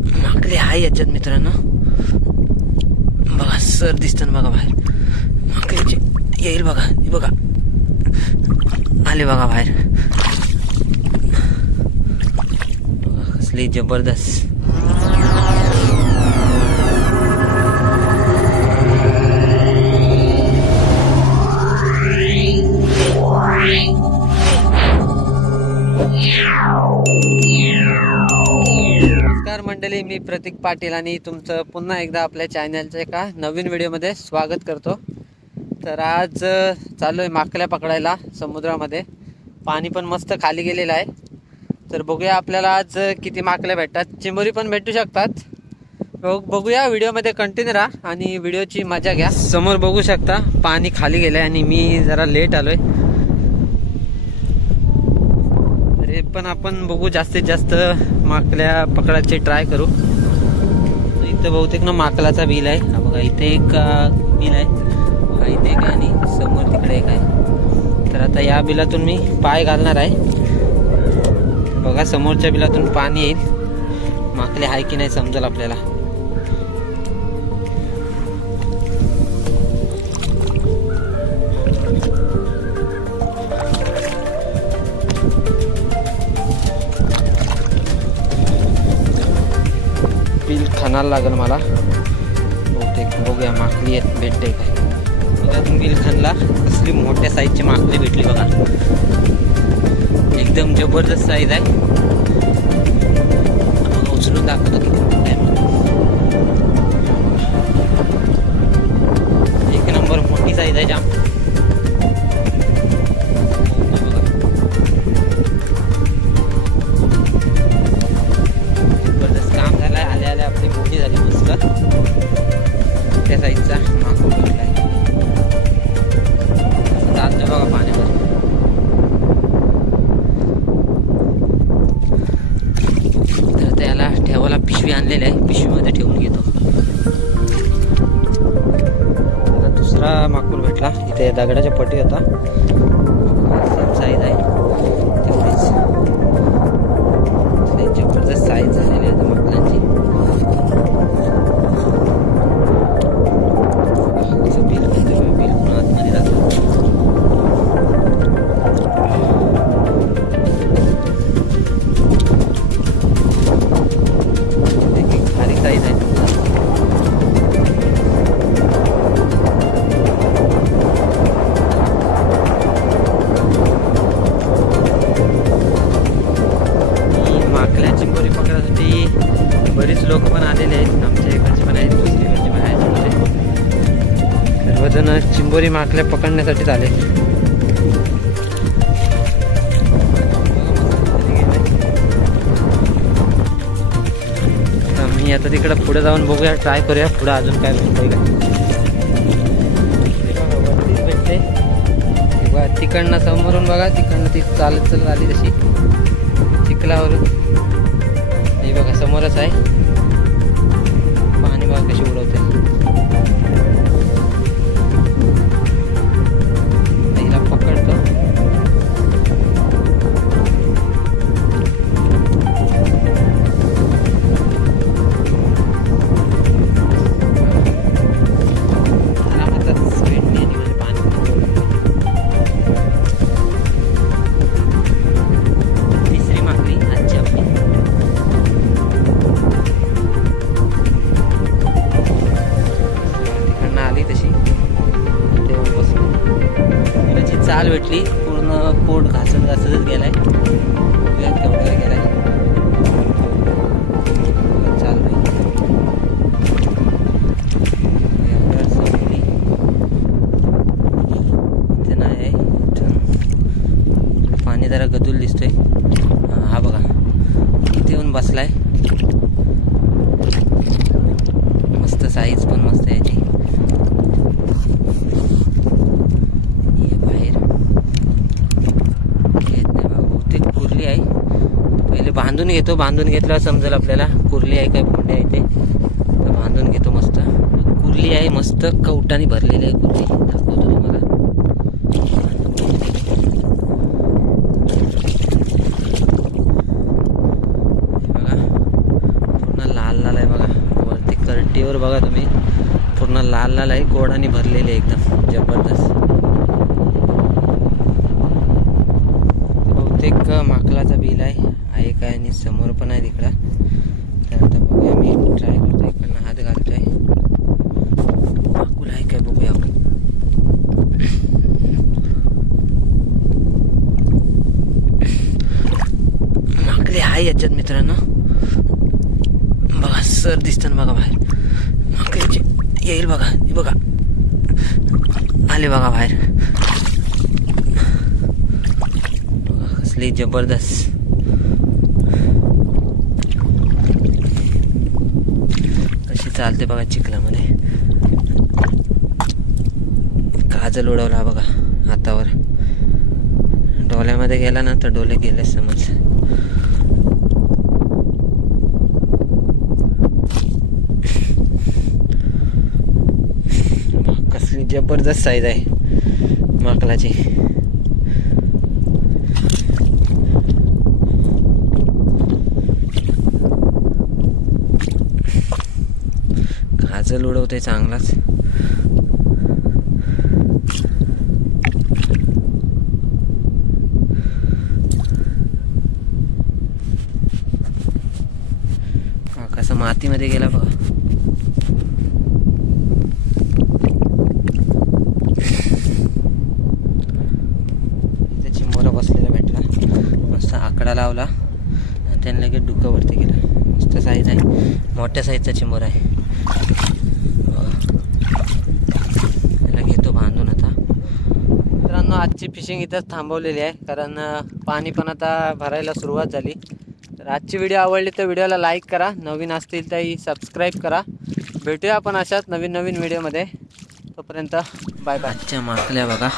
माकले आहे याच्यात मित्रांनो. बघा सर दिसतात बघा बाहेर. माकलेचे येईल बघा. हे बघा आले बघा बाहेर. बघा कसली जबरदस्त. नमस्कार मंडळी, मी प्रतीक पाटील आणि तुमचं पुन्हा एकदा आपल्या चॅनलच्या एका नवीन व्हिडिओमध्ये स्वागत करतो. तर आज चालू आहे माकल्या पकडायला समुद्रामध्ये. पाणी पण मस्त खाली गेलेलं आहे. तर बघूया आपल्याला आज किती माकल्या भेटतात. चिंबोरी पण भेटू शकतात. बघूया, व्हिडिओमध्ये कंटिन्यू राहा आणि व्हिडिओची मजा घ्या. समोर बघू शकता पाणी खाली गेलं आहे आणि मी जरा लेट आलोय. तरी पण आपण बघू, जास्तीत जास्त माकल्या पकडायची ट्राय करू. इथं बहुतेक ना माकलाचा बिल आहे. हा बघा इथे एक बिल आहे, हा इथे एक आणि समोर तिकडे एक आहे. तर आता या बिलातून मी पाय घालणार आहे. बघा समोरच्या बिलातून पाणी येईल. माकले आहे की नाही समजेल आपल्याला. बिल खानाला लागेल मला बहुतेक. बघूया माकली भेटते काय. त्यातून बिल खानला कसली मोठ्या साईजची माकली भेटली बघा. एकदम जबरदस्त साईज आहे. उचलून दाखवतो किती मोठं आहे. एक नंबर मोठी साईज आहे जाम. जबरदस्त काम झालंय. आल्या आल्या आपली मोठी झाली मस्त. त्या साईजचा माकूड भेटलाय. चालतोय बघा पाण्यावर. तर त्याला ठेवायला पिशवी आणलेली आहे. पिशवीमध्ये ठेवून घेतो. त्याला दुसरा माकूड भेटला. इथे दगडाच्या पट्टी होता. सेम साईज आहे तेवढीच. जबरदस्त साईज झालेली आहे माकडांची. बिल पण आतमध्ये जातो. भारी साईज आहे. माकल्या चिंबोरी पकडायसाठी बरीच लोक पण आलेले आहेत. आमच्या इकडचे पण आहेत, दुसरीकडचे पण आहेत. सर्वजण चिंबोरी माकल्या पकडण्यासाठीच आले. मी आता तिकडे पुढे जाऊन बघूया, ट्राय करूया पुढे अजून काय भेटतंय का. वरतीच भेटते बघा. तिकडनं समोरून बघा, तिकडनं ती चालत चालत आली तशी चिखलावरून. हे बघा समोरच आहे. पाणी बघा कशी उडवते. हिला पकडतो. तिसरी माकली आजची आपली. तिकडनं आली तशी तेव्हा बसून. त्याची चाल भेटली. पूर्ण पोट घासत घासतच गेलाय. तेवढ्यावर गेलाय. चाल एवढ्यावर संपली. इथे नाही आहे. इथून पाणी जरा गदूल दिसतोय. हा बघा इथे येऊन बसलाय. मस्त साईज पण मस्त आहे याची. बाहेर येत नाही बाबा. बहुतेक कुर्ली आहे. पहिले बांधून घेतो. बांधून घेतल्यावर समजेल आपल्याला कुर्ली आहे काय बोंडे आहे ते. तर बांधून घेतो मस्त. कुर्ली आहे मस्त. कवटाने भरलेली आहे कुर्ली. दाखवतो तुम्हाला. बघा पूर्ण लाल लाल आहे बघा. वरती कर्टीवर बघा तुम्ही, पूर्ण लाल लाल आहे, गोडाने भरलेली आहे एकदम जबरदस्त. बहुतेक माकलाचा बिल आहे काय, आणि समोर पण आहे तिकडं. तर आता बघूया, मी ट्राय करतो, इकडनं हात घालतोय. माकुल आहे काय बघूया. माकले आहे याच्यात मित्रांनो. बघा सर दिसतात बघा बाहेर. माकल्याचे येईल बघा, हे बघा आले बघा बाहेर. बघा कसली जबरदस्त. कशी चालते बघा चिखलामध्ये. काजल उडवला बघा हातावर. डोल्यामध्ये गेला ना तर डोले गेले समज. कसली जबरदस्त साईज आहे माकलाची. काजल उडवते चांगलाच. कसं मातीमध्ये गेला बघा. इथे चिंबोरा बसलेला भेटला, मस्त आकडा लावला आणि त्याने लगेच डुक्कावरती गेला. मस्त साईज आहे, मोठ्या साईजचा चिंबोरा आहे. त्याला घेतो बांधून आता. मित्रांनो आजची फिशिंग इथंच थांबवलेली आहे, कारण पाणी पण आता भरायला सुरुवात झाली. तर आजची व्हिडिओ आवडली तर व्हिडिओला लाईक करा, नवीन असतील तर सबस्क्राईब करा. भेटूया आपण अशाच नवीन व्हिडिओमध्ये. तोपर्यंत बाय बाय. आजच्या माकल्या बघा.